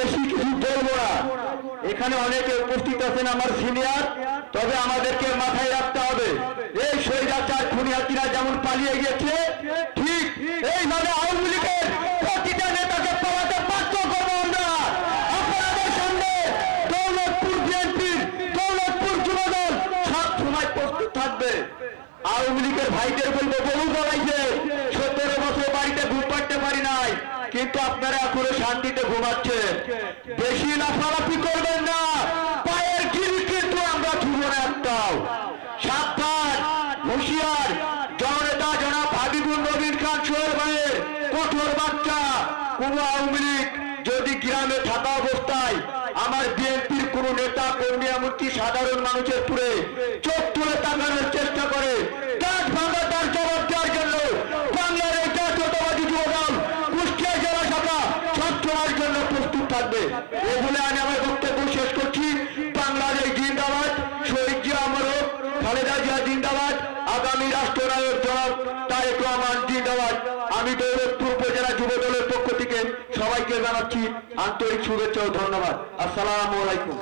বেশি কিছু বলবো না। এখানে অনেকে উপস্থিত আছেন আমার সিনিয়র, তবে আমাদেরকে মাথায় রাখতে হবে এই স্বৈরাচার খুনিহাতিরা যেমন পালিয়ে গেছে, ঠিক এইভাবে আওয়ামী লীগের প্রতিটা নেতাকে পালাতে বাধ্য করবো আমরা। আপনাদের সামনে দৌলতপুর বিএনপির, দৌলতপুর যুবদল সব সময় প্রস্তুত থাকবে। আওয়ামী লীগের ভাইদের বলবো, বহু বলাইছে 17 বছর বাড়িতে ঘুম পাড়তে পারি নাই, কিন্তু আপনারা এখনো শান্তিতে ঘুমাচ্ছেন। বেশি লাফালাফি করবেন না, পায়ের গিরি কিন্তু আমরা ছুঁবো না একটাও। সাবধান, হুঁশিয়ার। জননেতা জনাব হাবিবুর নবীন খান সোহেল ভাইয়ের কঠোর বার্তা, কোন আওয়ামী লীগ যদি গ্রামে থাকা অবস্থায় আমার বিএনপির কোন নেতা কর্মী এমনকি সাধারণ মানুষের পুরে চোখ তুলে তাকানোর চেষ্টা করে, কাঠ ভাঙা তার জবাব দেওয়ার জন্য বাংলার এই জাতীয়তাবাদী যুবদল কুষ্টিয়া জেলা শাখা সবসময়ের জন্য প্রস্তুত থাকবে। এগুলো আমি আমার বক্তব্য শেষ করছি। বাংলাদেশ জিন্দাবাদ, শহীদ জিয়া অমর, খালেদা জিয়া জিন্দাবাদ, আগামী রাষ্ট্রনায়ক জনাব তারেক রহমান জিন্দাবাদ। আমি দৌলতপুর উপজেলা যুবদলের পক্ষ থেকে সবাইকে জানাচ্ছি আন্তরিক শুভেচ্ছা ও ধন্যবাদ। আসসালামু আলাইকুম।